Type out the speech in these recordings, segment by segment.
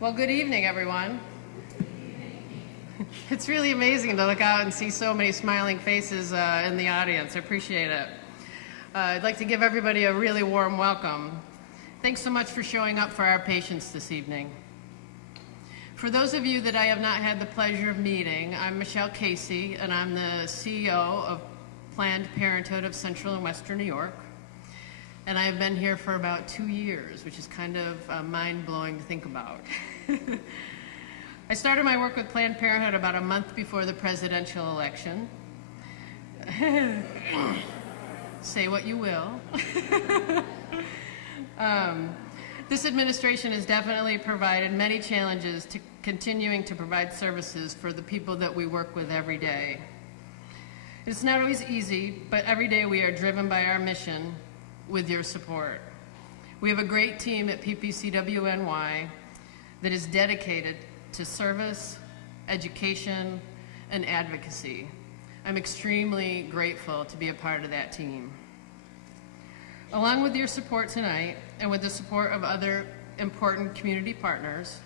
Well, good evening, everyone. It's really amazing to look out and see so many smiling faces in the audience. I appreciate it. I'd like to give everybody a really warm welcome. Thanks so much for showing up for our patients this evening. For those of you that I have not had the pleasure of meeting, I'm Michele Casey, and I'm the CEO of Planned Parenthood of Central and Western New York. And I've been here for about 2 years, which is kind of mind-blowing to think about. I started my work with Planned Parenthood about a month before the presidential election. Say what you will. This administration has definitely provided many challenges to continuing to provide services for the people that we work with every day. It's not always easy, but every day we are driven by our mission with your support. We have a great team at PPCWNY that is dedicated to service, education, and advocacy. I'm extremely grateful to be a part of that team. Along with your support tonight, and with the support of other important community partners,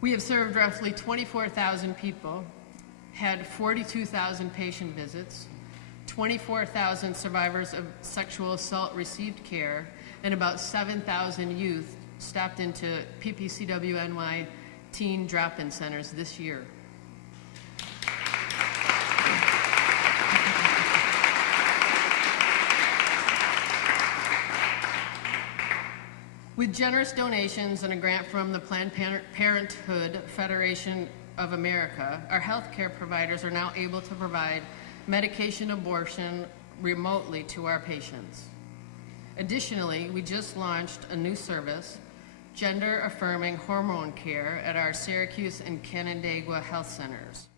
we have served roughly 24,000 people, had 42,000 patient visits, 24,000 survivors of sexual assault received care, and about 7,000 youth stopped into PPCWNY teen drop-in centers this year. With generous donations and a grant from the Planned Parenthood Federation of America, our healthcare providers are now able to provide medication abortion remotely to our patients. Additionally, we just launched a new service, gender-affirming hormone care, at our Syracuse and Canandaigua health centers.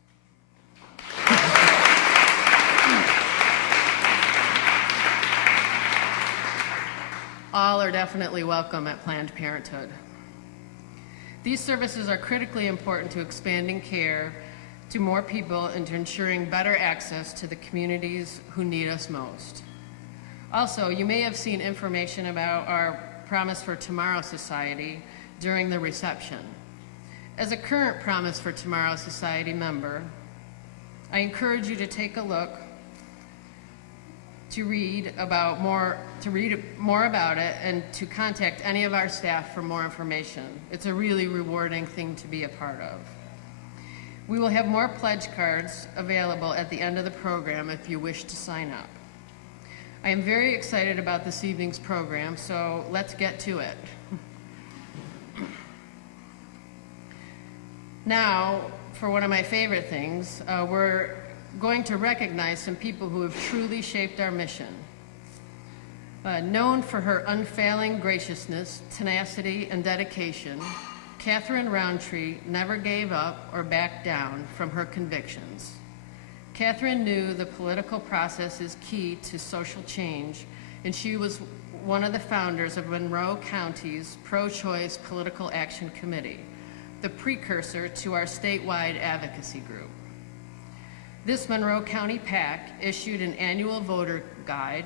All are definitely welcome at Planned Parenthood. These services are critically important to expanding care to more people and to ensuring better access to the communities who need us most. Also, you may have seen information about our Promise for Tomorrow Society during the reception. As a current Promise for Tomorrow Society member, I encourage you to take a look to read more about it and to contact any of our staff for more information. It's a really rewarding thing to be a part of. We will have more pledge cards available at the end of the program if you wish to sign up. I am very excited about this evening's program, so let's get to it. Now, for one of my favorite things, we're going to recognize some people who have truly shaped our mission. Known for her unfailing graciousness, tenacity, and dedication, Katherine Roundtree never gave up or backed down from her convictions. Katherine knew the political process is key to social change, and she was one of the founders of Monroe County's Pro-Choice Political Action Committee, the precursor to our statewide advocacy group. This Monroe County PAC issued an annual voter guide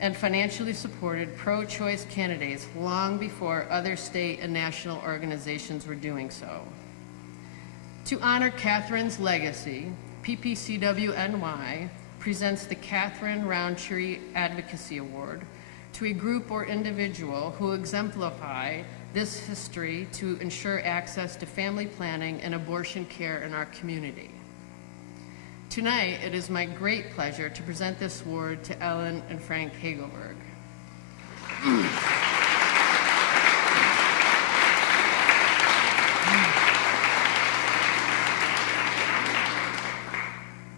and financially supported pro-choice candidates long before other state and national organizations were doing so. To honor Katherine's legacy, PPCWNY presents the Katherine Roundtree Advocacy Award to a group or individual who exemplify this history to ensure access to family planning and abortion care in our community. Tonight, it is my great pleasure to present this award to Ellen and Frank Hagelberg.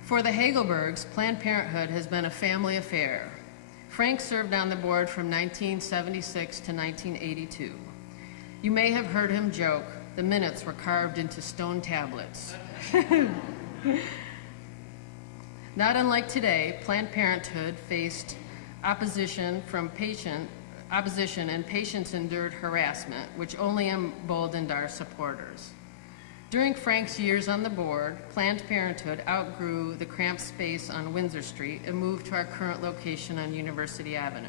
For the Hagelbergs, Planned Parenthood has been a family affair. Frank served on the board from 1976 to 1982. You may have heard him joke, the minutes were carved into stone tablets. Not unlike today, Planned Parenthood faced opposition and patients endured harassment, which only emboldened our supporters. During Frank's years on the board, Planned Parenthood outgrew the cramped space on Windsor Street and moved to our current location on University Avenue.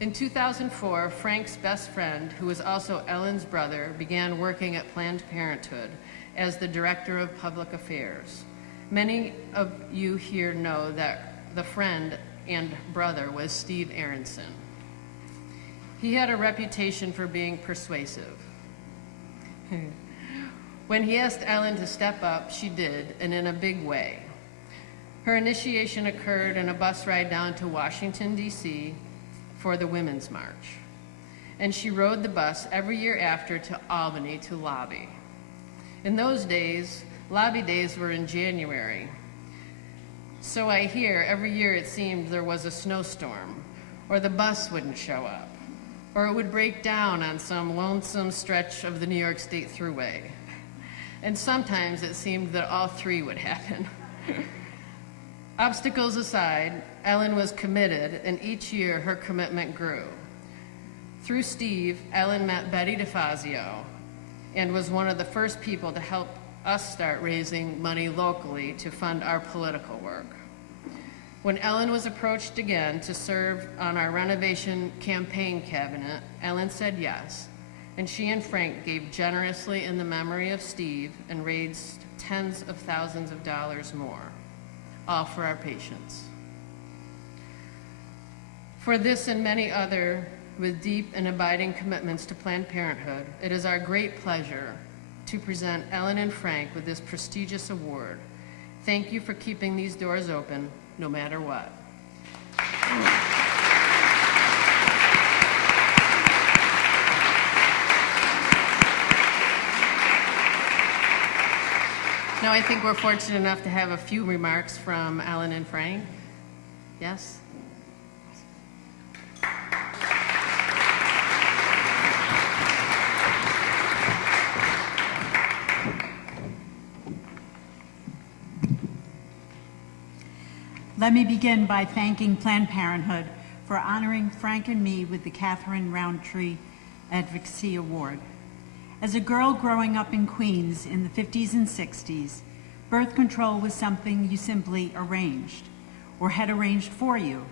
In 2004, Frank's best friend, who was also Ellen's brother, began working at Planned Parenthood as the Director of Public Affairs. Many of you here know that the friend and brother was Steve Aronson. He had a reputation for being persuasive. When he asked Ellen to step up, she did, and in a big way. Her initiation occurred in a bus ride down to Washington, D.C. for the Women's March. And she rode the bus every year after to Albany to lobby. In those days, lobby days were in January. So I hear every year it seemed there was a snowstorm, or the bus wouldn't show up, or it would break down on some lonesome stretch of the New York State Thruway. And sometimes it seemed that all three would happen. Obstacles aside, Ellen was committed, and each year her commitment grew. Through Steve, Ellen met Betty DeFazio and was one of the first people to help us start raising money locally to fund our political work. When Ellen was approached again to serve on our renovation campaign cabinet, Ellen said yes, and she and Frank gave generously in the memory of Steve and raised tens of thousands of dollars more, all for our patients. For this and many other with deep and abiding commitments to Planned Parenthood, it is our great pleasure to present Ellen and Frank with this prestigious award. Thank you for keeping these doors open, no matter what. Now I think we're fortunate enough to have a few remarks from Ellen and Frank. Yes? Let me begin by thanking Planned Parenthood for honoring Frank and me with the Katherine Roundtree Advocacy Award. As a girl growing up in Queens in the 50s and 60s, birth control was something you simply arranged or had arranged for you.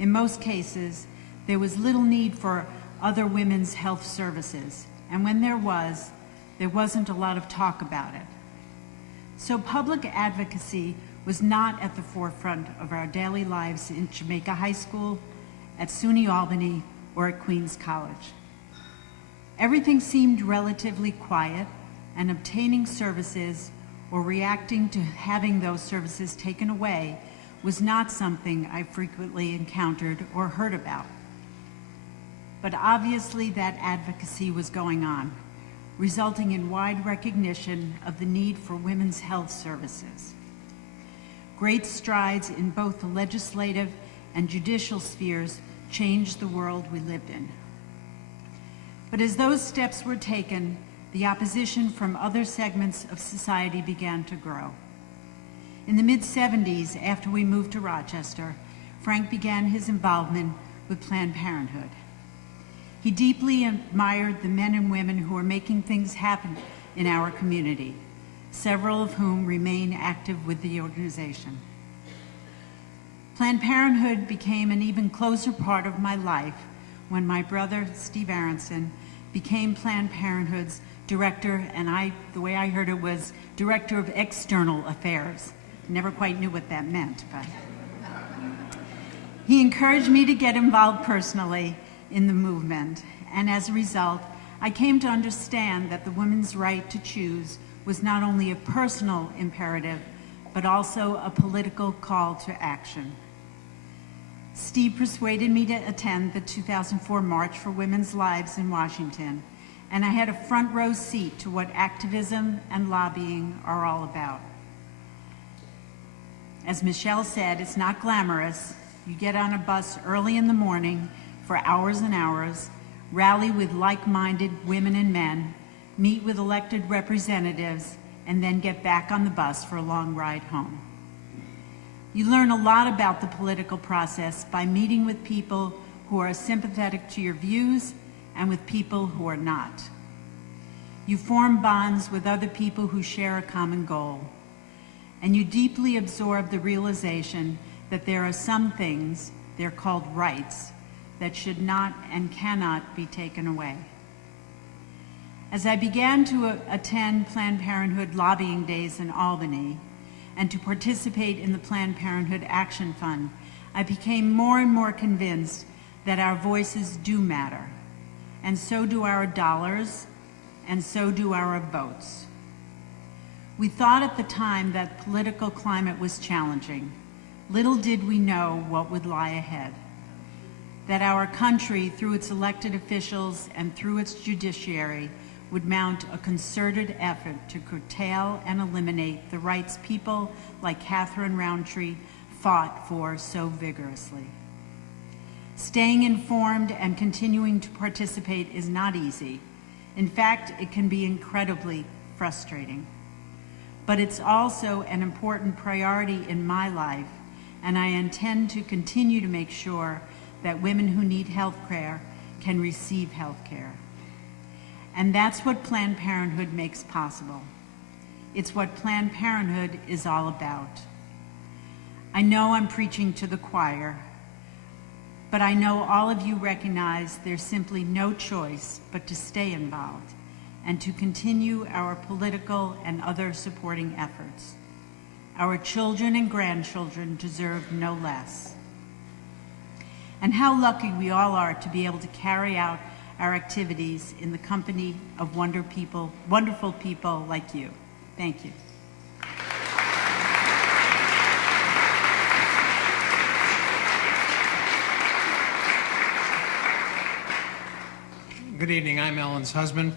In most cases, there was little need for other women's health services, and when there wasn't a lot of talk about it. So public advocacy was not at the forefront of our daily lives in Jamaica High School, at SUNY Albany, or at Queens College. Everything seemed relatively quiet, and obtaining services or reacting to having those services taken away was not something I frequently encountered or heard about. But obviously that advocacy was going on, resulting in wide recognition of the need for women's health services. Great strides in both the legislative and judicial spheres changed the world we lived in. But as those steps were taken, the opposition from other segments of society began to grow. In the mid-70s, after we moved to Rochester, Frank began his involvement with Planned Parenthood. He deeply admired the men and women who were making things happen in our community, several of whom remain active with the organization. Planned Parenthood became an even closer part of my life when my brother, Steve Aronson, became Planned Parenthood's director, and the way I heard it was Director of External Affairs. Never quite knew what that meant, but he encouraged me to get involved personally in the movement, and as a result, I came to understand that the women's right to choose was not only a personal imperative, but also a political call to action. Steve persuaded me to attend the 2004 March for Women's Lives in Washington, and I had a front row seat to what activism and lobbying are all about. As Michele said, it's not glamorous. You get on a bus early in the morning for hours and hours, rally with like-minded women and men, meet with elected representatives, and then get back on the bus for a long ride home. You learn a lot about the political process by meeting with people who are sympathetic to your views and with people who are not. You form bonds with other people who share a common goal. And you deeply absorb the realization that there are some things, they're called rights, that should not and cannot be taken away. As I began to attend Planned Parenthood lobbying days in Albany and to participate in the Planned Parenthood Action Fund, I became more and more convinced that our voices do matter, and so do our dollars, and so do our votes. We thought at the time that the political climate was challenging. Little did we know what would lie ahead. That our country, through its elected officials and through its judiciary, would mount a concerted effort to curtail and eliminate the rights people like Katherine Roundtree fought for so vigorously. Staying informed and continuing to participate is not easy. In fact, it can be incredibly frustrating. But it's also an important priority in my life, and I intend to continue to make sure that women who need health care can receive health care. And that's what Planned Parenthood makes possible. It's what Planned Parenthood is all about. I know I'm preaching to the choir, but I know all of you recognize there's simply no choice but to stay involved and to continue our political and other supporting efforts. Our children and grandchildren deserve no less. And how lucky we all are to be able to carry out our activities in the company of wonderful people like you. Thank you. Good evening, I'm Ellen's husband.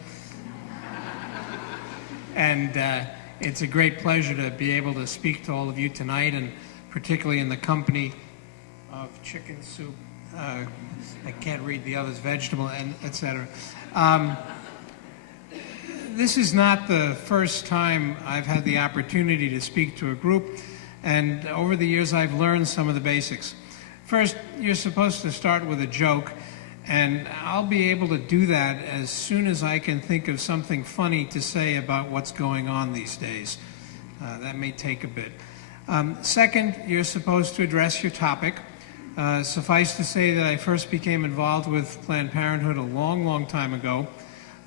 And it's a great pleasure to be able to speak to all of you tonight, and particularly in the company of chicken soup. I can't read the others, vegetable, and etc. This is not the first time I've had the opportunity to speak to a group, and over the years I've learned some of the basics. First, you're supposed to start with a joke, and I'll be able to do that as soon as I can think of something funny to say about what's going on these days. That may take a bit. Second, you're supposed to address your topic. Suffice to say that I first became involved with Planned Parenthood a long, long time ago,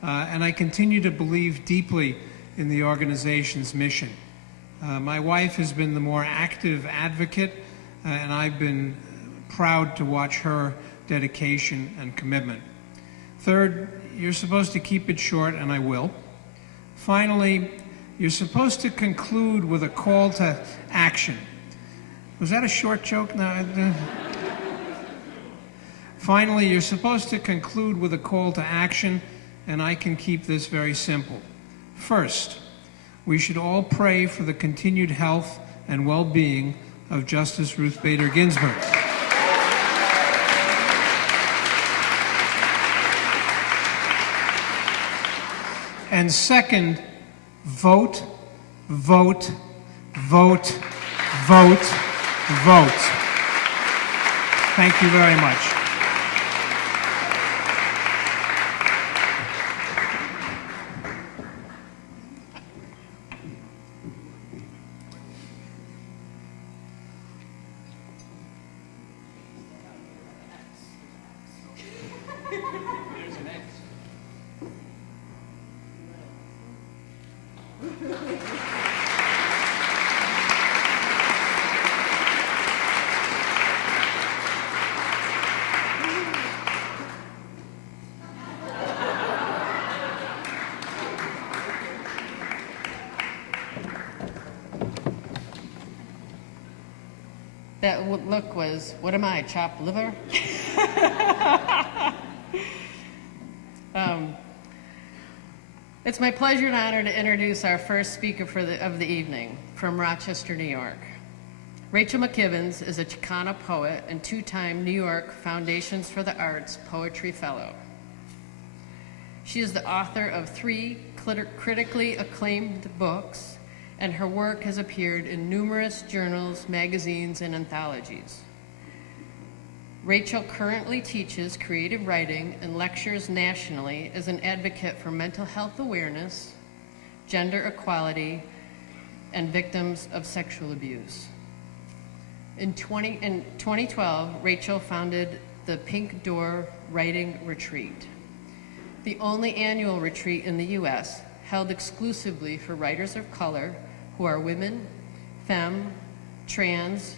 and I continue to believe deeply in the organization's mission. My wife has been the more active advocate, and I've been proud to watch her dedication and commitment. Third, you're supposed to keep it short, and I will. Finally, you're supposed to conclude with a call to action. Was that a short joke? No. Finally, you're supposed to conclude with a call to action, and I can keep this very simple. First, we should all pray for the continued health and well-being of Justice Ruth Bader Ginsburg. And second, vote, vote, vote, vote, vote. Thank you very much. That look was, what am I, chopped liver? It's my pleasure and honor to introduce our first speaker of the evening from Rochester, New York. Rachel McKibbens is a Chicana poet and two-time New York Foundations for the Arts Poetry Fellow. She is the author of 3 critically acclaimed books, and her work has appeared in numerous journals, magazines, and anthologies. Rachel currently teaches creative writing and lectures nationally as an advocate for mental health awareness, gender equality, and victims of sexual abuse. In 2012, Rachel founded the Pink Door Writing Retreat, the only annual retreat in the U.S. held exclusively for writers of color who are women, femme, trans,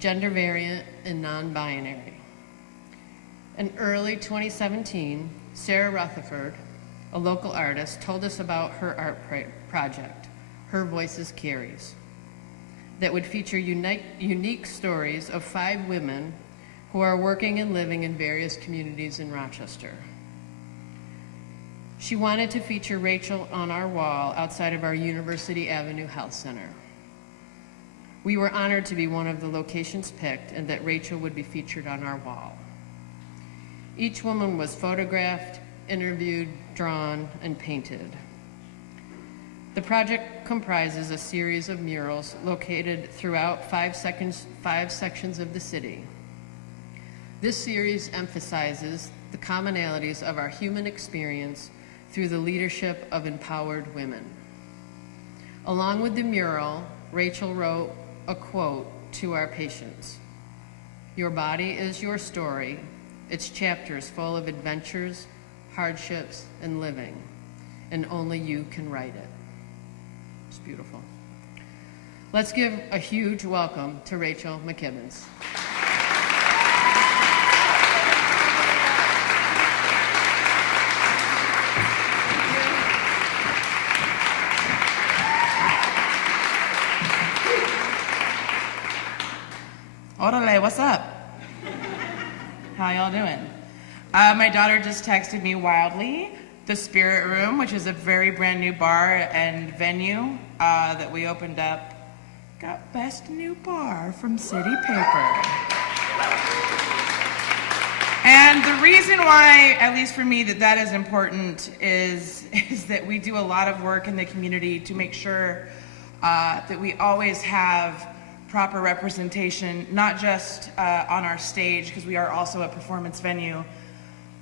gender variant, and non-binary. In early 2017, Sarah Rutherford, a local artist, told us about her art project, Her Voices Carries, that would feature unique stories of 5 women who are working and living in various communities in Rochester. She wanted to feature Rachel on our wall outside of our University Avenue Health Center. We were honored to be one of the locations picked and that Rachel would be featured on our wall. Each woman was photographed, interviewed, drawn, and painted. The project comprises a series of murals located throughout 5 sections of the city. This series emphasizes the commonalities of our human experience through the leadership of empowered women. Along with the mural, Rachel wrote a quote to our patients. "Your body is your story, its chapters full of adventures, hardships, and living, and only you can write it." It's beautiful. Let's give a huge welcome to Rachel McKibbens. Orale, what's up? How y'all doing? My daughter just texted me wildly. The Spirit Room, which is a very brand new bar and venue that we opened up, got Best New Bar from City Paper. And the reason why, at least for me, that is important is that we do a lot of work in the community to make sure that we always have proper representation, not just on our stage, because we are also a performance venue,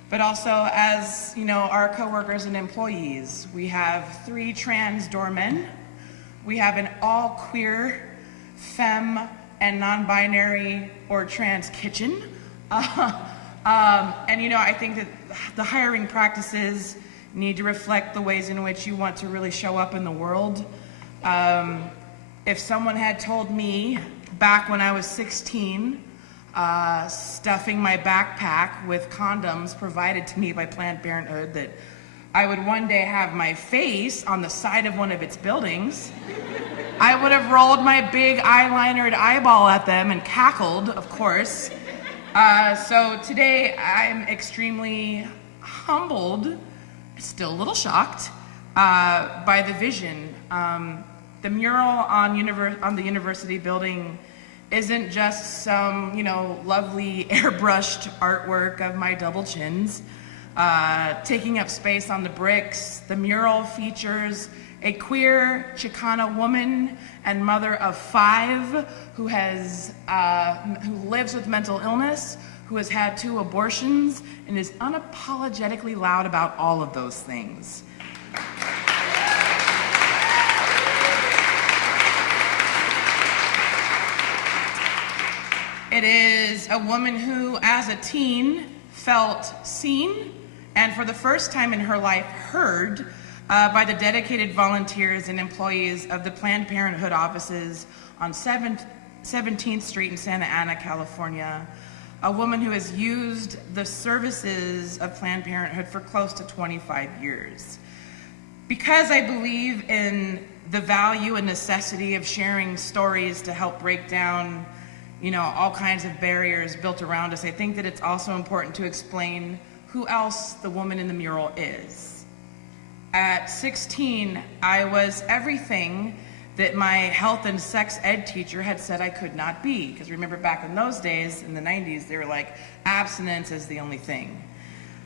but also as, you know, our coworkers and employees. We have 3 trans doormen. We have an all-queer, femme, and non-binary or trans kitchen. And, you know, I think that the hiring practices need to reflect the ways in which you want to really show up in the world. If someone had told me back when I was 16, stuffing my backpack with condoms provided to me by Planned Parenthood, that I would one day have my face on the side of one of its buildings, I would have rolled my big eyelinered eyeball at them and cackled, of course. So today I'm extremely humbled, still a little shocked, by the vision. The mural on the university building isn't just some, you know, lovely airbrushed artwork of my double chins taking up space on the bricks. The mural features a queer Chicana woman and mother of 5 who lives with mental illness, who has had 2 abortions, and is unapologetically loud about all of those things. It is a woman who, as a teen, felt seen and for the first time in her life heard by the dedicated volunteers and employees of the Planned Parenthood offices on 17th Street in Santa Ana, California. A woman who has used the services of Planned Parenthood for close to 25 years. Because I believe in the value and necessity of sharing stories to help break down, you know, all kinds of barriers built around us, I think that it's also important to explain who else the woman in the mural is. At 16, I was everything that my health and sex ed teacher had said I could not be. Because remember, back in those days, in the 90s, they were like, abstinence is the only thing.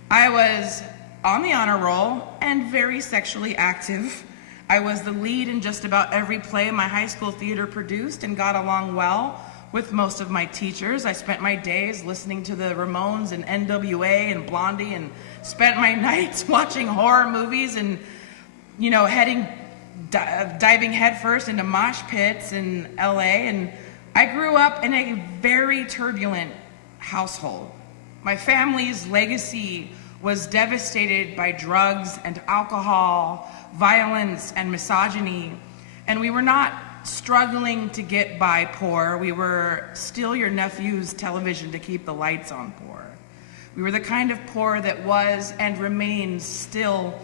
I was on the honor roll and very sexually active. I was the lead in just about every play my high school theater produced and got along well with most of my teachers. I spent my days listening to the Ramones and NWA and Blondie, and spent my nights watching horror movies and, diving headfirst into mosh pits in LA. And I grew up in a very turbulent household. My family's legacy was devastated by drugs and alcohol, violence and misogyny, and we were not struggling to get by poor. We were steal your nephew's television to keep the lights on poor. We were the kind of poor that was and remains still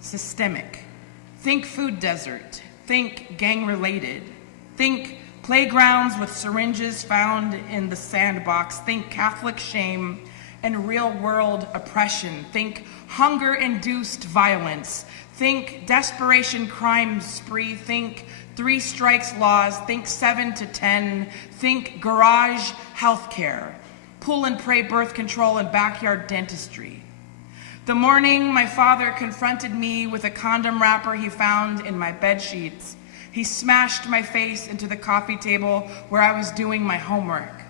systemic. Think food desert, think gang-related, think playgrounds with syringes found in the sandbox, think Catholic shame and real-world oppression, think hunger-induced violence, think desperation crime spree, think 3 strikes laws, think 7 to 10, think garage healthcare, pull and pray birth control and backyard dentistry. The morning my father confronted me with a condom wrapper he found in my bed sheets, he smashed my face into the coffee table where I was doing my homework.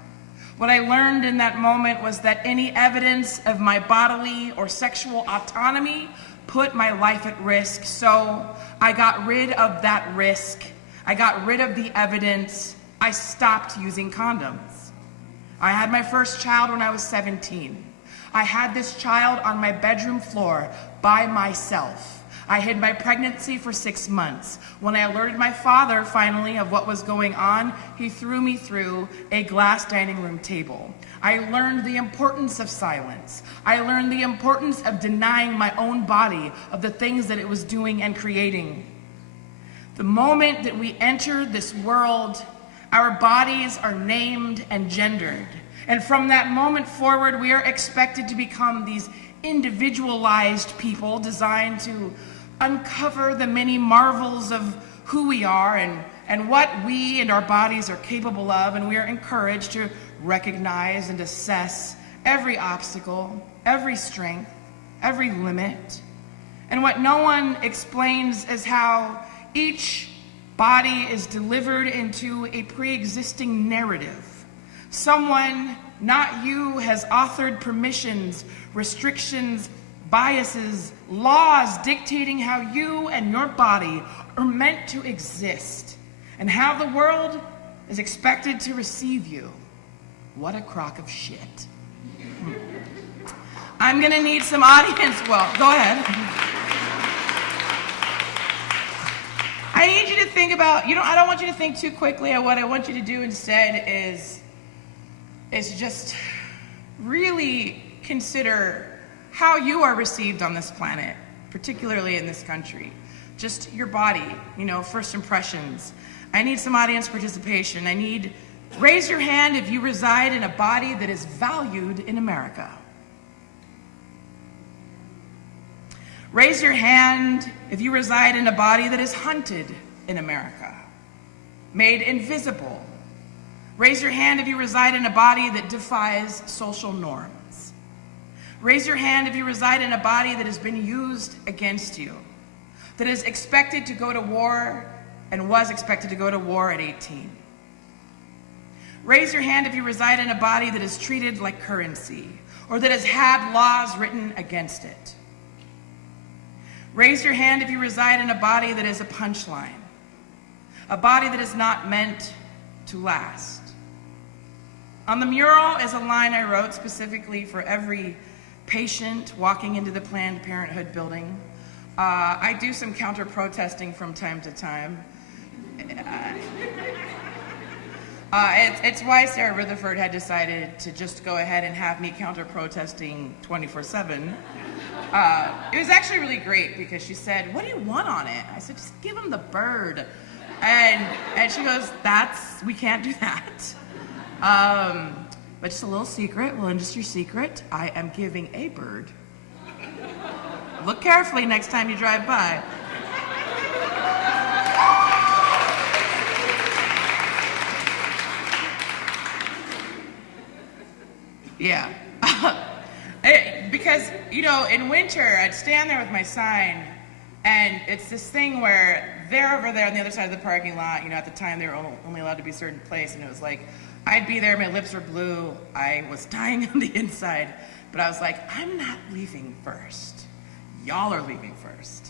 What I learned in that moment was that any evidence of my bodily or sexual autonomy put my life at risk, so I got rid of that risk. I got rid of the evidence. I stopped using condoms. I had my first child when I was 17. I had this child on my bedroom floor by myself. I hid my pregnancy for 6 months. When I alerted my father finally of what was going on, he threw me through a glass dining room table. I learned the importance of silence. I learned the importance of denying my own body of the things that it was doing and creating. The moment that we enter this world, our bodies are named and gendered. And from that moment forward, we are expected to become these individualized people designed to uncover the many marvels of who we are and what we and our bodies are capable of. And we are encouraged to recognize and assess every obstacle, every strength, every limit. And what no one explains is how each body is delivered into a pre-existing narrative. Someone, not you, has authored permissions, restrictions, biases, laws dictating how you and your body are meant to exist and how the world is expected to receive you. What a crock of shit. I'm gonna need some audience. Well, go ahead. I need you to think about, I don't want you to think too quickly. What I want you to do instead is just really consider how you are received on this planet, particularly in this country. Just your body, first impressions. I need some audience participation. Raise your hand if you reside in a body that is valued in America. Raise your hand if you reside in a body that is hunted in America, made invisible. Raise your hand if you reside in a body that defies social norms. Raise your hand if you reside in a body that has been used against you, that is expected to go to war and was expected to go to war at 18. Raise your hand if you reside in a body that is treated like currency or that has had laws written against it. Raise your hand if you reside in a body that is a punchline, a body that is not meant to last. On the mural is a line I wrote specifically for every patient walking into the Planned Parenthood building. I do some counter-protesting from time to time. It's why Sarah Rutherford had decided to just go ahead and have me counter-protesting 24/7. It was actually really great because she said, "What do you want on it?" I said, "Just give him the bird." And she goes, we can't do that. But just a little secret, industry secret, I am giving a bird. Look carefully next time you drive by. Yeah. Because, in winter, I'd stand there with my sign, and it's this thing where they're over there on the other side of the parking lot. At the time, they were only allowed to be a certain place, and it was like, I'd be there, my lips were blue, I was dying on the inside, but I was like, I'm not leaving first. Y'all are leaving first.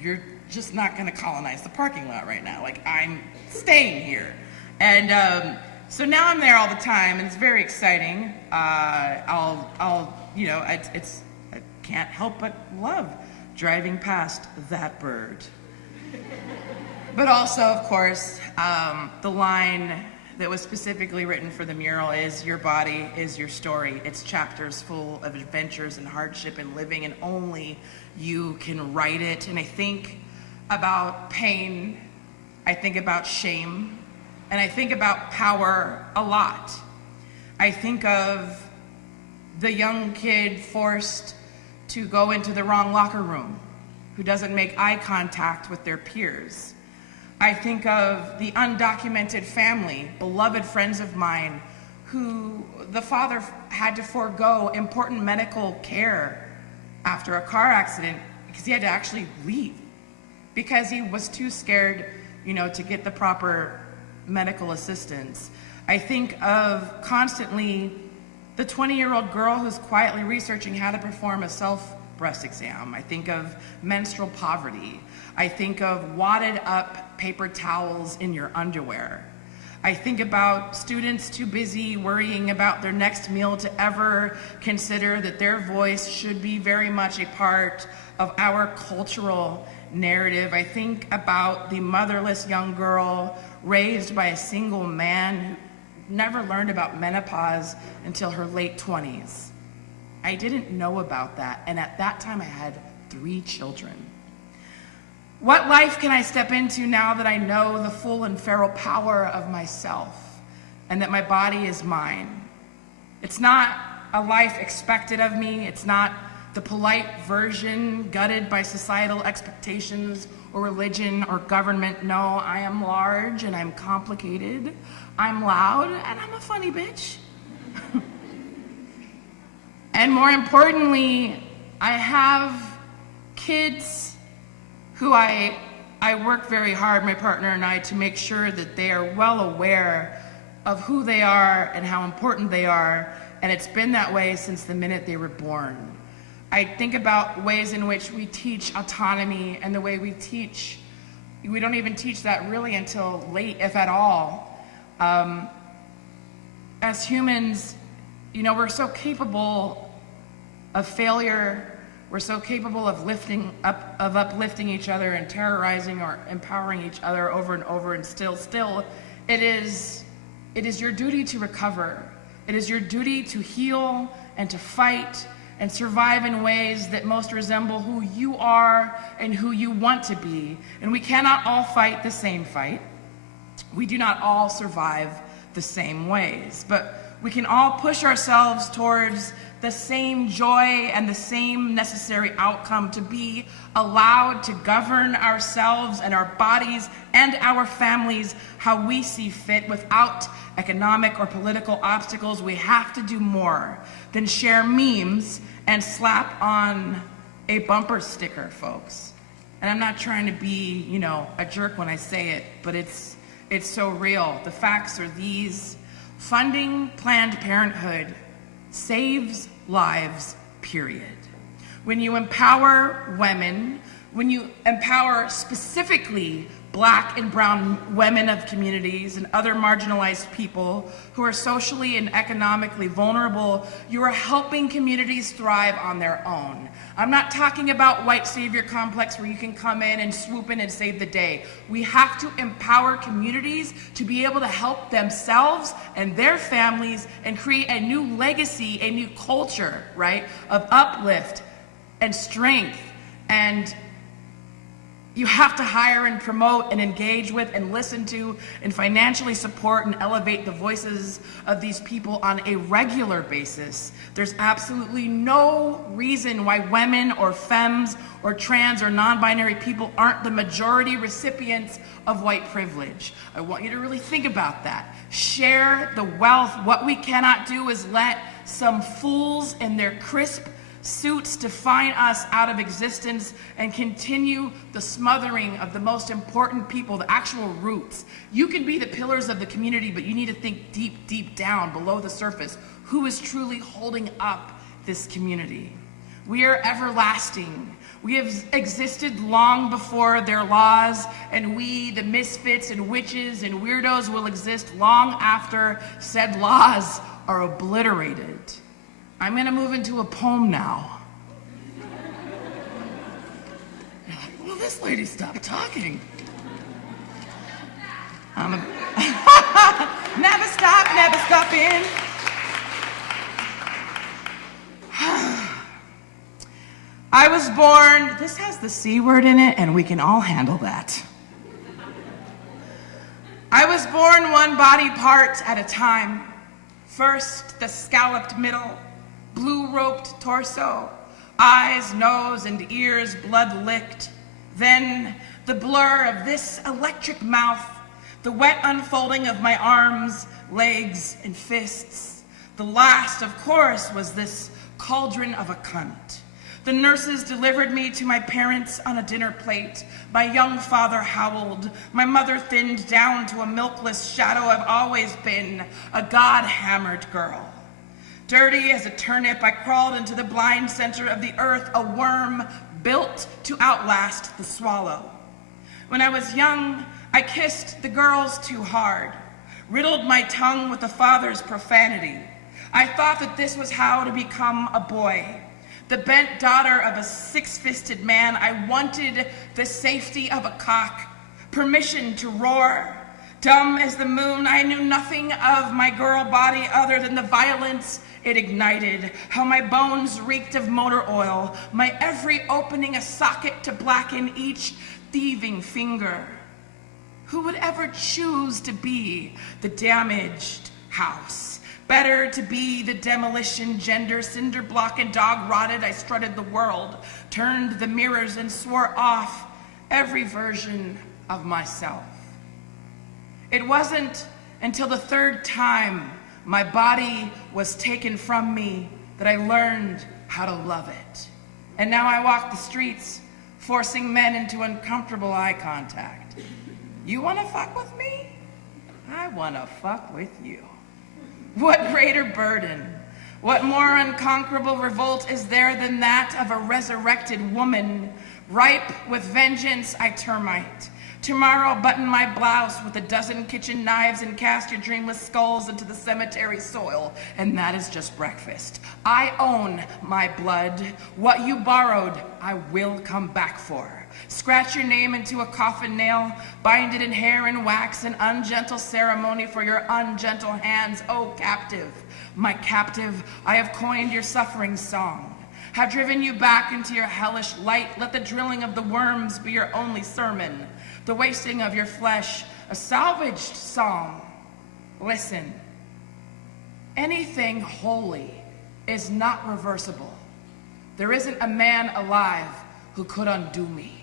You're just not gonna colonize the parking lot right now. Like, I'm staying here. And so now I'm there all the time, and it's very exciting. I can't help but love driving past that bird. But also, of course, the line that was specifically written for the mural is, your body is your story. It's chapters full of adventures and hardship and living, and only you can write it. And I think about pain, I think about shame, and I think about power a lot. I think of the young kid forced to go into the wrong locker room, who doesn't make eye contact with their peers. I think of the undocumented family, beloved friends of mine, who the father had to forego important medical care after a car accident because he had to actually leave because he was too scared, to get the proper medical assistance. I think of constantly the 20-year-old girl who's quietly researching how to perform a self-breast exam. I think of menstrual poverty. I think of wadded up paper towels in your underwear. I think about students too busy worrying about their next meal to ever consider that their voice should be very much a part of our cultural narrative. I think about the motherless young girl raised by a single man who never learned about menopause until her late 20s. I didn't know about that, and at that time I had 3 children. What life can I step into now that I know the full and feral power of myself and that my body is mine? It's not a life expected of me. It's not the polite version gutted by societal expectations or religion or government. No, I am large and I'm complicated. I'm loud and I'm a funny bitch. And more importantly, I have kids who I work very hard, my partner and I, to make sure that they are well aware of who they are and how important they are, and it's been that way since the minute they were born. I think about ways in which we teach autonomy and the way we don't even teach that really until late, if at all. As humans, we're so capable of failure. We're so capable of uplifting each other and terrorizing or empowering each other over and over, and still, it is your duty to recover. It is your duty to heal and to fight and survive in ways that most resemble who you are and who you want to be. And we cannot all fight the same fight. We do not all survive the same ways, but we can all push ourselves towards the same joy and the same necessary outcome, to be allowed to govern ourselves and our bodies and our families how we see fit without economic or political obstacles. We have to do more than share memes and slap on a bumper sticker, folks. And I'm not trying to be, a jerk when I say it, but it's so real. The facts are these. Funding Planned Parenthood saves lives, period. When you empower women, when you empower specifically Black and brown women of communities and other marginalized people who are socially and economically vulnerable, you are helping communities thrive on their own. I'm not talking about white savior complex where you can come in and swoop in and save the day. We have to empower communities to be able to help themselves and their families and create a new legacy, a new culture, right, of uplift and strength. And you have to hire and promote and engage with and listen to and financially support and elevate the voices of these people on a regular basis. There's absolutely no reason why women or femmes or trans or non-binary people aren't the majority recipients of white privilege. I want you to really think about that. Share the wealth. What we cannot do is let some fools in their crisp suits define us out of existence and continue the smothering of the most important people, the actual roots. You can be the pillars of the community, but you need to think deep, deep down below the surface. Who is truly holding up this community? We are everlasting. We have existed long before their laws, and we, the misfits and witches and weirdos, will exist long after said laws are obliterated. I'm going to move into a poem now. Well, this lady stopped talking. Never stop, never stopping. I was born, this has the C word in it, and we can all handle that. I was born one body part at a time. First, the scalloped middle, blue-roped torso, eyes, nose, and ears blood-licked. Then, the blur of this electric mouth, the wet unfolding of my arms, legs, and fists. The last, of course, was this cauldron of a cunt. The nurses delivered me to my parents on a dinner plate. My young father howled. My mother thinned down to a milkless shadow I've always been, a God-hammered girl. Dirty as a turnip, I crawled into the blind center of the earth, a worm built to outlast the swallow. When I was young, I kissed the girls too hard, riddled my tongue with the father's profanity. I thought that this was how to become a boy. The bent daughter of a six-fisted man, I wanted the safety of a cock, permission to roar. Dumb as the moon, I knew nothing of my girl body other than the violence it ignited, how my bones reeked of motor oil, my every opening a socket to blacken each thieving finger. Who would ever choose to be the damaged house? Better to be the demolition, gender, cinder block, and dog rotted. I strutted the world, turned the mirrors, and swore off every version of myself. It wasn't until the third time my body was taken from me that I learned how to love it. And now I walk the streets, forcing men into uncomfortable eye contact. You want to fuck with me? I want to fuck with you. What greater burden, what more unconquerable revolt is there than that of a resurrected woman? Ripe with vengeance, I termite. Tomorrow, button my blouse with a dozen kitchen knives and cast your dreamless skulls into the cemetery soil, and that is just breakfast. I own my blood. What you borrowed, I will come back for. Scratch your name into a coffin nail, bind it in hair and wax, an ungentle ceremony for your ungentle hands, O captive. My captive, I have coined your suffering song, have driven you back into your hellish light. Let the drilling of the worms be your only sermon, the wasting of your flesh, a salvaged song. Listen, anything holy is not reversible. There isn't a man alive who could undo me.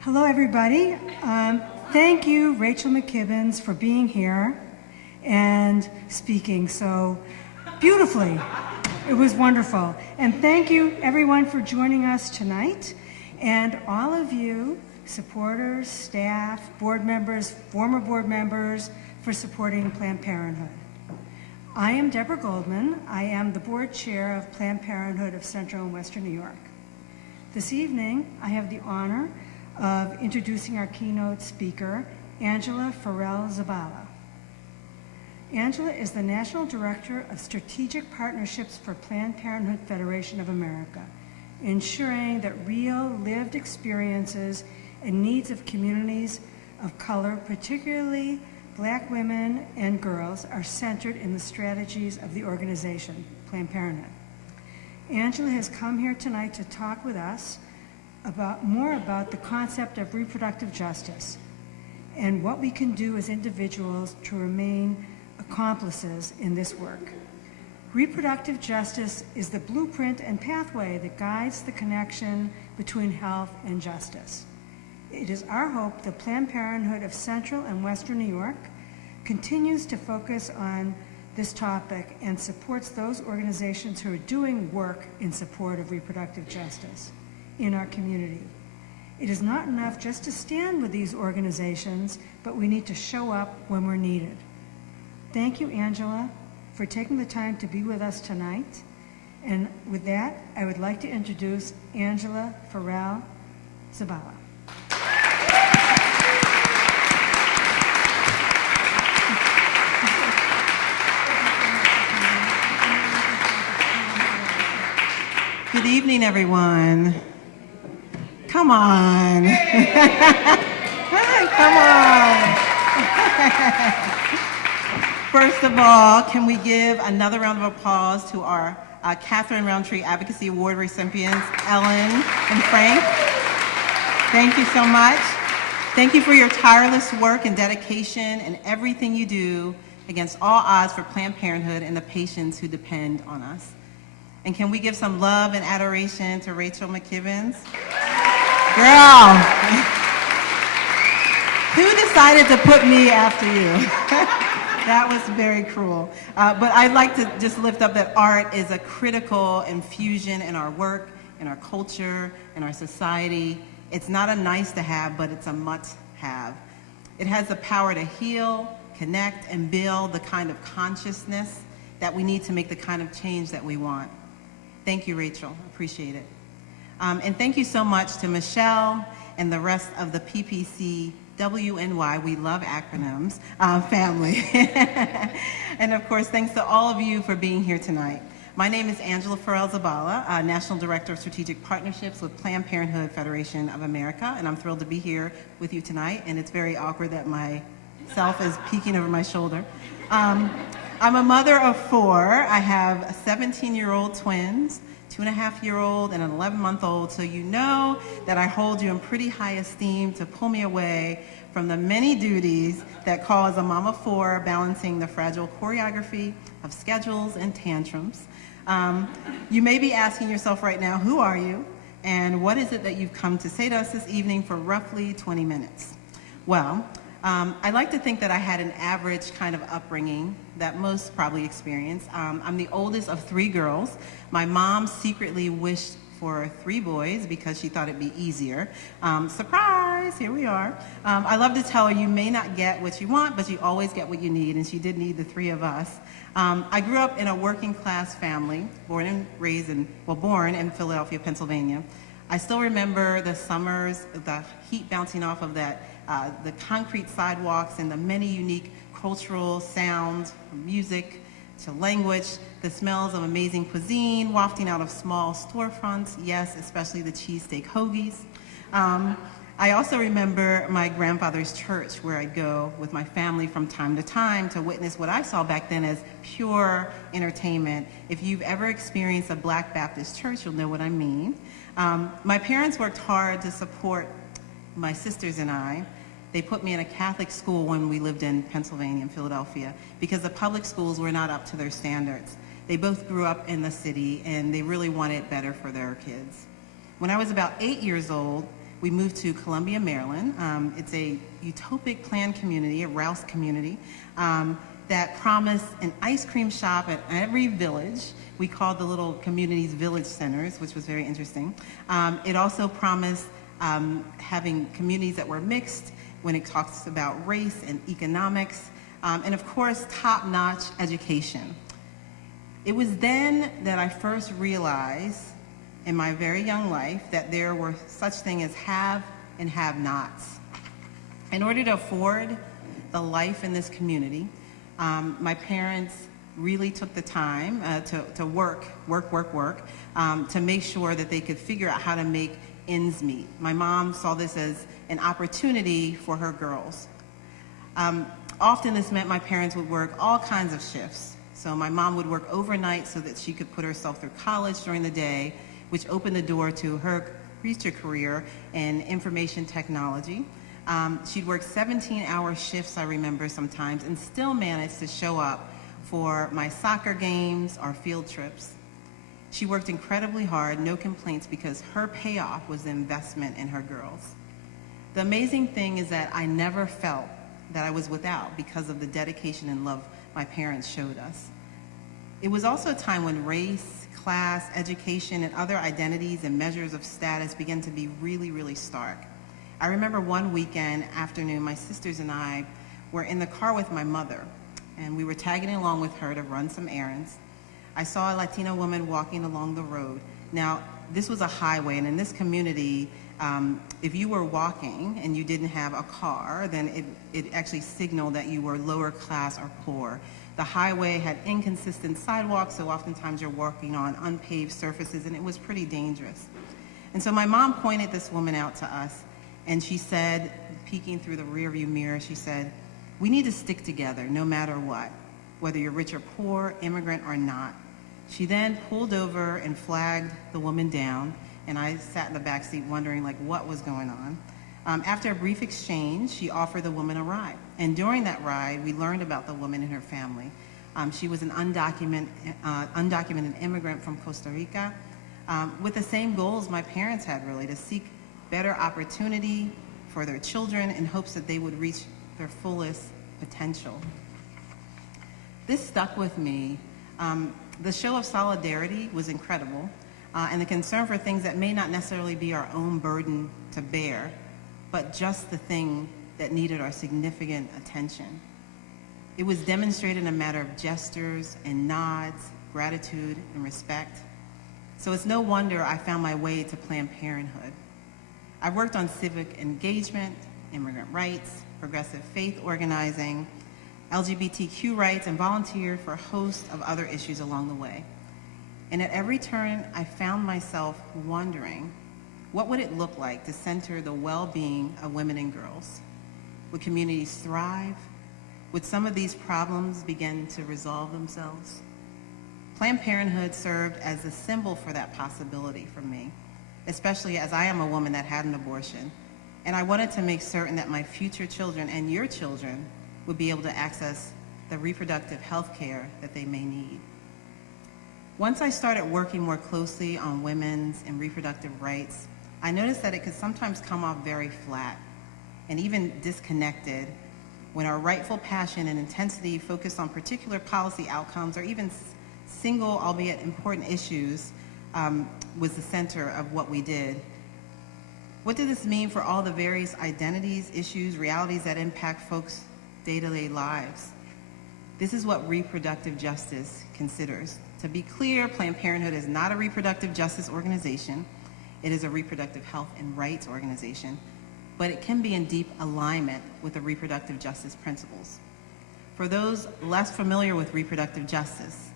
Hello, everybody. Thank you, Rachel McKibbens, for being here and speaking so beautifully. It was wonderful. And thank you, everyone, for joining us tonight. And all of you, supporters, staff, board members, former board members, for supporting Planned Parenthood. I am Deborah Goldman. I am the board chair of Planned Parenthood of Central and Western New York. This evening, I have the honor of introducing our keynote speaker, Angela Ferrell-Zabala. Angela is the National Director of Strategic Partnerships for Planned Parenthood Federation of America, ensuring that real lived experiences and needs of communities of color, particularly Black women and girls, are centered in the strategies of the organization, Planned Parenthood. Angela has come here tonight to talk with us more about the concept of reproductive justice. and what we can do as individuals to remain accomplices in this work. Reproductive justice is the blueprint and pathway that guides the connection between health and justice. It is our hope that Planned Parenthood of Central and Western New York continues to focus on this topic and supports those organizations who are doing work in support of reproductive justice in our community. It is not enough just to stand with these organizations, but we need to show up when we're needed. Thank you, Angela, for taking the time to be with us tonight. And with that, I would like to introduce Angela Ferrell-Zabala. Good evening, everyone. Come on. Come on. First of all, can we give another round of applause to our Katherine Roundtree Advocacy Award recipients, Ellen and Frank. Thank you so much. Thank you for your tireless work and dedication and everything you do against all odds for Planned Parenthood and the patients who depend on us. And can we give some love and adoration to Rachel McKibbens? Girl, who decided to put me after you? That was very cruel. But I'd like to just lift up that art is a critical infusion in our work, in our culture, in our society. It's not a nice to have, but it's a must have. It has the power to heal, connect, and build the kind of consciousness that we need to make the kind of change that we want. Thank you, Rachel. Appreciate it. And thank you so much to Michele and the rest of the PPCWNY, we love acronyms, family. And of course, thanks to all of you for being here tonight. My name is Angela Ferrell-Zabala, National Director of Strategic Partnerships with Planned Parenthood Federation of America, and I'm thrilled to be here with you tonight, and it's very awkward that myself is peeking over my shoulder. I'm a mother of 4. I have 17-year-old twins, 2.5-year-old, and an 11-month-old, so you know that I hold you in pretty high esteem to pull me away from the many duties that call as a mom of 4, balancing the fragile choreography of schedules and tantrums. You may be asking yourself right now, who are you? And what is it that you've come to say to us this evening for roughly 20 minutes? Well, I like to think that I had an average kind of upbringing that most probably experience. I'm the oldest of 3 girls. My mom secretly wished for 3 boys because she thought it'd be easier. Surprise, here we are. I love to tell her you may not get what you want, but you always get what you need, and she did need the 3 of us. I grew up in a working class family, born in Philadelphia, Pennsylvania. I still remember the summers, the heat bouncing off of that, the concrete sidewalks and the many unique cultural sounds, from music to language, the smells of amazing cuisine wafting out of small storefronts, yes, especially the cheesesteak hoagies. I also remember my grandfather's church where I'd go with my family from time to witness what I saw back then as pure entertainment. If you've ever experienced a Black Baptist church, you'll know what I mean. My parents worked hard to support my sisters and I. They put me in a Catholic school when we lived in Pennsylvania and Philadelphia because the public schools were not up to their standards. They both grew up in the city and they really wanted better for their kids. When I was about 8 years old, we moved to Columbia, Maryland. It's a utopic planned community, a Rouse community, that promised an ice cream shop at every village. We called the little communities village centers, which was very interesting. It also promised having communities that were mixed when it talks about race and economics, and of course, top-notch education. It was then that I first realized in my very young life that there were such things as have and have-nots. In order to afford the life in this community, my parents really took the time to work, to make sure that they could figure out how to make ends meet. My mom saw this as an opportunity for her girls. Often this meant my parents would work all kinds of shifts. So my mom would work overnight so that she could put herself through college during the day, which opened the door to her future career in information technology. She'd work 17-hour shifts, I remember sometimes, and still managed to show up for my soccer games or field trips. She worked incredibly hard, no complaints, because her payoff was the investment in her girls. The amazing thing is that I never felt that I was without because of the dedication and love my parents showed us. It was also a time when race, class, education, and other identities and measures of status began to be really, really stark. I remember one weekend afternoon, my sisters and I were in the car with my mother, and we were tagging along with her to run some errands. I saw a Latina woman walking along the road. Now, this was a highway, and in this community, if you were walking and you didn't have a car, then it actually signaled that you were lower class or poor. The highway had inconsistent sidewalks, so oftentimes you're walking on unpaved surfaces, and it was pretty dangerous. And so my mom pointed this woman out to us, and she said, peeking through the rearview mirror, she said, "We need to stick together no matter what, whether you're rich or poor, immigrant or not." She then pulled over and flagged the woman down, and I sat in the back seat wondering what was going on. After a brief exchange, she offered the woman a ride. And during that ride, we learned about the woman and her family. She was an undocumented immigrant from Costa Rica with the same goals my parents had, really, to seek better opportunity for their children in hopes that they would reach their fullest potential. This stuck with me. The show of solidarity was incredible, and the concern for things that may not necessarily be our own burden to bear, but just the thing that needed our significant attention. It was demonstrated in a matter of gestures and nods, gratitude and respect. So it's no wonder I found my way to Planned Parenthood. I've worked on civic engagement, immigrant rights, progressive faith organizing, LGBTQ rights, and volunteered for a host of other issues along the way. And at every turn, I found myself wondering, what would it look like to center the well-being of women and girls? Would communities thrive? Would some of these problems begin to resolve themselves? Planned Parenthood served as a symbol for that possibility for me, especially as I am a woman that had an abortion. And I wanted to make certain that my future children and your children would be able to access the reproductive health care that they may need. Once I started working more closely on women's and reproductive rights, I noticed that it could sometimes come off very flat and even disconnected when our rightful passion and intensity focused on particular policy outcomes or even single, albeit important issues was the center of what we did. What did this mean for all the various identities, issues, realities that impact folks' day-to-day lives? This is what reproductive justice considers. To be clear, Planned Parenthood is not a reproductive justice organization. It is a reproductive health and rights organization, but it can be in deep alignment with the reproductive justice principles. For those less familiar with reproductive justice,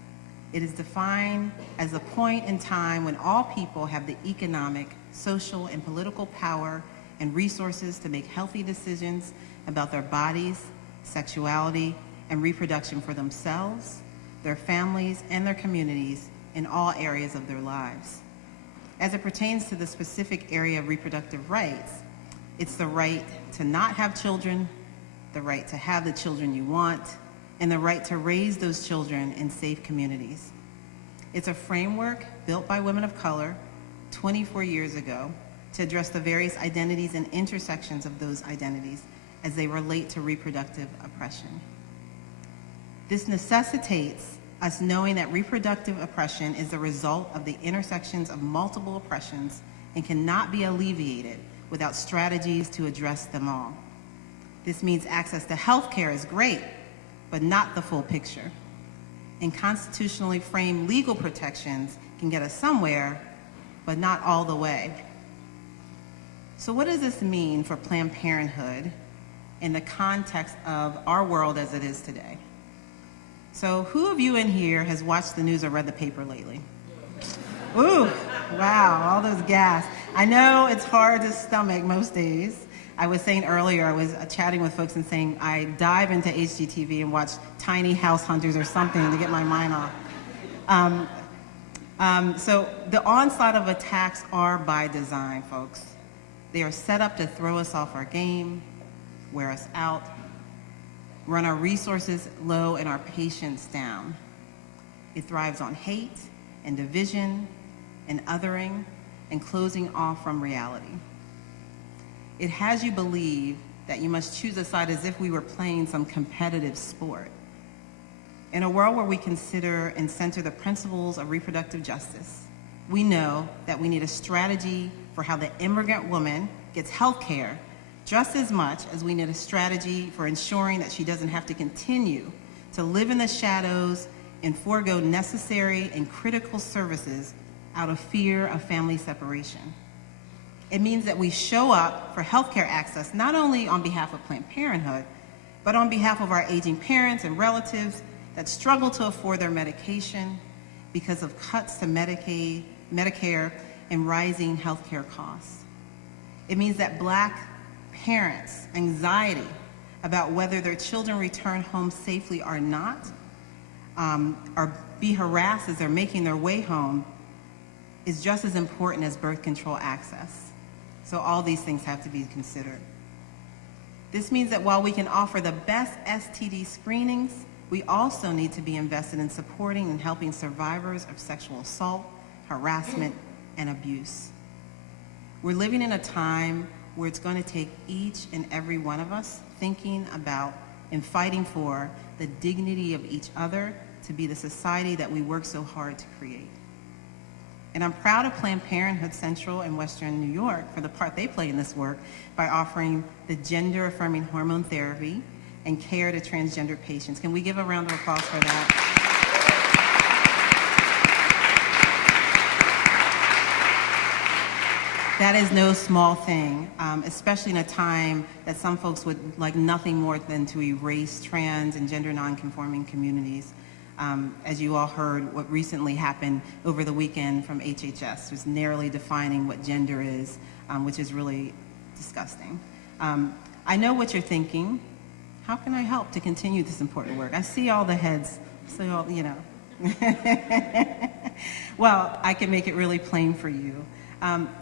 it is defined as a point in time when all people have the economic, social, and political power and resources to make healthy decisions about their bodies, sexuality, and reproduction for themselves, their families, and their communities in all areas of their lives. As it pertains to the specific area of reproductive rights, it's the right to not have children, the right to have the children you want, and the right to raise those children in safe communities. It's a framework built by women of color 24 years ago to address the various identities and intersections of those identities as they relate to reproductive oppression. This necessitates us knowing that reproductive oppression is the result of the intersections of multiple oppressions and cannot be alleviated without strategies to address them all. This means access to health care is great, but not the full picture. And constitutionally framed legal protections can get us somewhere, but not all the way. So what does this mean for Planned Parenthood in the context of our world as it is today? So who of you in here has watched the news or read the paper lately? Ooh, wow, all those gasps. I know it's hard to stomach most days. I was saying earlier, I was chatting with folks and saying I dive into HGTV and watch Tiny House Hunters or something to get my mind off. So the onslaught of attacks are by design, folks. They are set up to throw us off our game, wear us out, run our resources low and our patience down. It thrives on hate and division and othering and closing off from reality. It has you believe that you must choose a side as if we were playing some competitive sport. In a world where we consider and center the principles of reproductive justice, we know that we need a strategy for how the immigrant woman gets health care just as much as we need a strategy for ensuring that she doesn't have to continue to live in the shadows and forego necessary and critical services out of fear of family separation. It means that we show up for healthcare access not only on behalf of Planned Parenthood, but on behalf of our aging parents and relatives that struggle to afford their medication because of cuts to Medicaid, Medicare, and rising healthcare costs. It means that Black parents' anxiety about whether their children return home safely or not, or be harassed as they're making their way home, is just as important as birth control access. So all these things have to be considered. This means that while we can offer the best STD screenings, we also need to be invested in supporting and helping survivors of sexual assault, harassment, and abuse. We're living in a time where it's going to take each and every one of us thinking about and fighting for the dignity of each other to be the society that we work so hard to create. And I'm proud of Planned Parenthood Central and Western New York for the part they play in this work by offering the gender-affirming hormone therapy and care to transgender patients. Can we give a round of applause for that? That is no small thing, especially in a time that some folks would like nothing more than to erase trans and gender nonconforming communities. As you all heard, what recently happened over the weekend from HHS, just narrowly defining what gender is, which is really disgusting. I know what you're thinking. How can I help to continue this important work? I see all the heads, so all, you know. Well, I can make it really plain for you.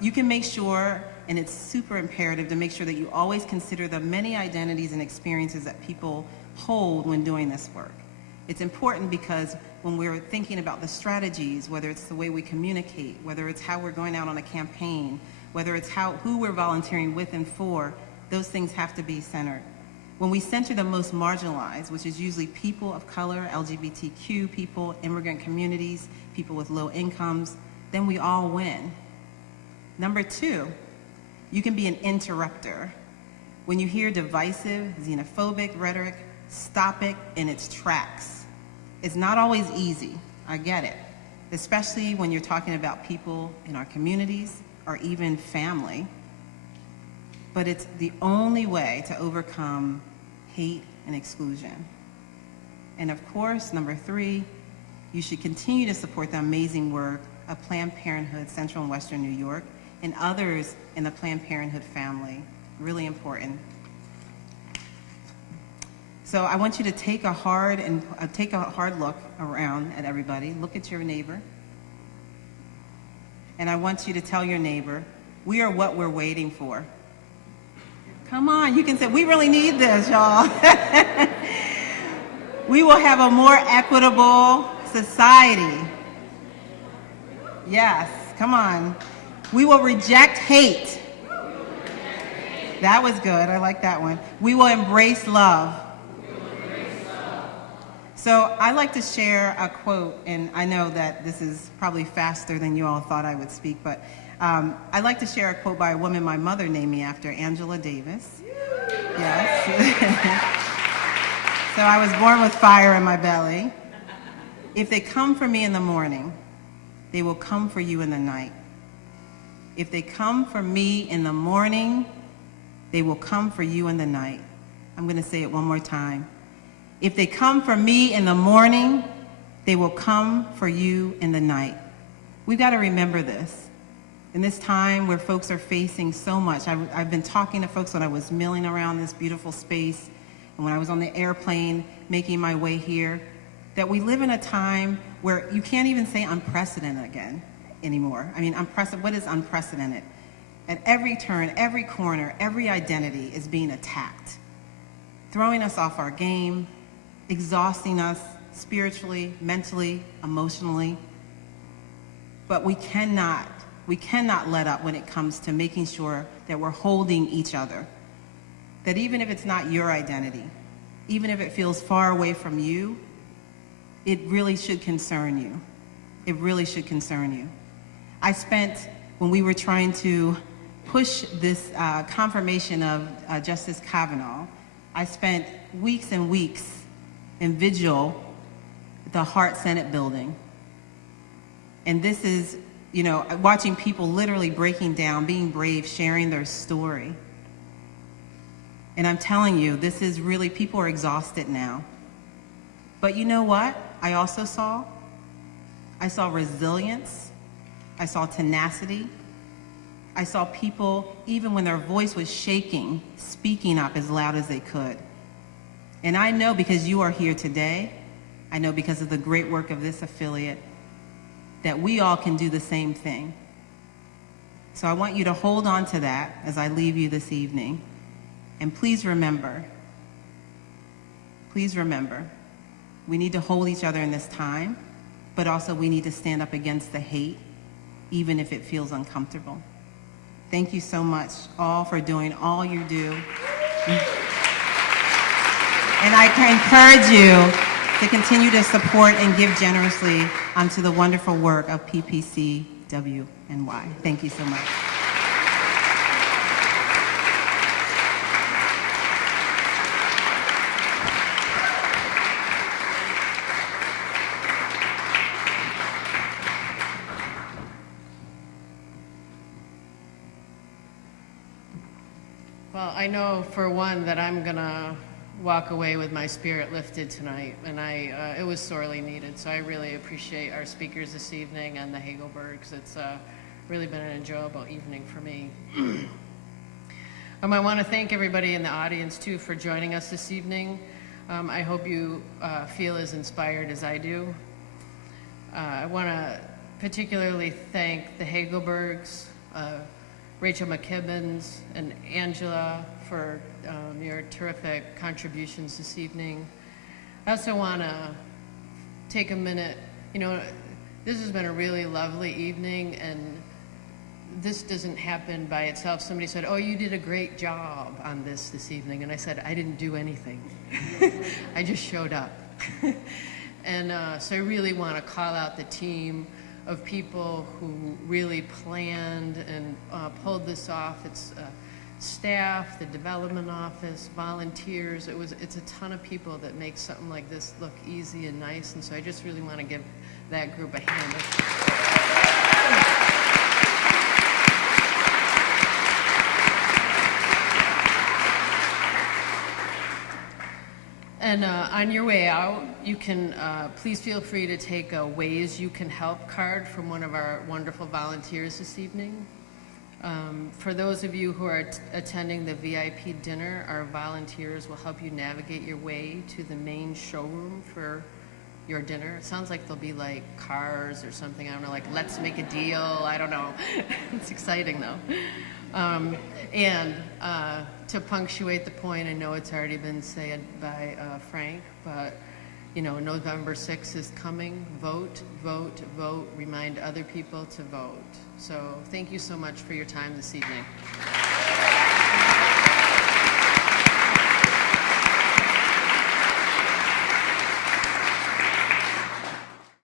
You can make sure, and it's super imperative to make sure that you always consider the many identities and experiences that people hold when doing this work. It's important because when we're thinking about the strategies, whether it's the way we communicate, whether it's how we're going out on a campaign, whether it's who we're volunteering with and for, those things have to be centered. When we center the most marginalized, which is usually people of color, LGBTQ people, immigrant communities, people with low incomes, then we all win. Number two, you can be an interrupter. When you hear divisive, xenophobic rhetoric, stop it in its tracks. It's not always easy, I get it, especially when you're talking about people in our communities or even family. But it's the only way to overcome hate and exclusion. And of course, number three, you should continue to support the amazing work of Planned Parenthood Central and Western New York and others in the Planned Parenthood family. Really important. So I want you to take a hard look around at everybody. Look at your neighbor. And I want you to tell your neighbor, we are what we're waiting for. Come on, you can say, we really need this, y'all. We will have a more equitable society. Yes, come on. We will reject hate. That was good, I like that one. We will embrace love. So I like to share a quote, and I know that this is probably faster than you all thought I would speak, but I'd like to share a quote by a woman my mother named me after, Angela Davis. Yes. So I was born with fire in my belly. If they come for me in the morning, they will come for you in the night. If they come for me in the morning, they will come for you in the night. I'm going to say it one more time. If they come for me in the morning, they will come for you in the night. We've got to remember this. In this time where folks are facing so much, I've been talking to folks when I was milling around this beautiful space and when I was on the airplane making my way here, that we live in a time where you can't even say unprecedented anymore. I mean, what is unprecedented? At every turn, every corner, every identity is being attacked. throwing us off our game, exhausting us spiritually, mentally, emotionally. But we cannot let up when it comes to making sure that we're holding each other. That even if it's not your identity, even if it feels far away from you, it really should concern you. It really should concern you. I spent, when we were trying to push this confirmation of Justice Kavanaugh, I spent weeks and weeks in vigil at the Hart Senate building. And this is, you know, watching people literally breaking down, being brave, sharing their story. And I'm telling you, this is really, people are exhausted now. But you know what I also saw? I saw resilience. I saw tenacity. I saw people, even when their voice was shaking, speaking up as loud as they could. And I know because you are here today, I know because of the great work of this affiliate, that we all can do the same thing. So I want you to hold on to that as I leave you this evening. And please remember, we need to hold each other in this time, but also we need to stand up against the hate, even if it feels uncomfortable. Thank you so much, all, for doing all you do. And I encourage you to continue to support and give generously unto the wonderful work of PPCWNY. Thank you so much. Well, I know for one that I'm gonna walk away with my spirit lifted tonight, and it was sorely needed. So I really appreciate our speakers this evening and the Hagelbergs. It's really been an enjoyable evening for me. I want to thank everybody in the audience too for joining us this evening. I hope you feel as inspired as I do. I want to particularly thank the Hagelbergs, Rachel McKibbens, and Angela for your terrific contributions this evening. I also want to take a minute, you know, this has been a really lovely evening, and this doesn't happen by itself. Somebody said, oh, you did a great job on this evening, and I said, I didn't do anything. I just showed up. And so I really want to call out the team of people who really planned and pulled this off. It's staff, the development office, volunteers. It's a ton of people that make something like this look easy and nice, and so I just really want to give that group a hand. And on your way out, you can please feel free to take a Ways You Can Help card from one of our wonderful volunteers this evening. For those of you who are attending the VIP dinner, our volunteers will help you navigate your way to the main showroom for your dinner. It sounds like there'll be like cars or something, I don't know, like let's make a deal, I don't know. It's exciting though. And to punctuate the point, I know it's already been said by Frank, but you know, November 6th is coming. Vote, vote, vote. Remind other people to vote. So thank you so much for your time this evening.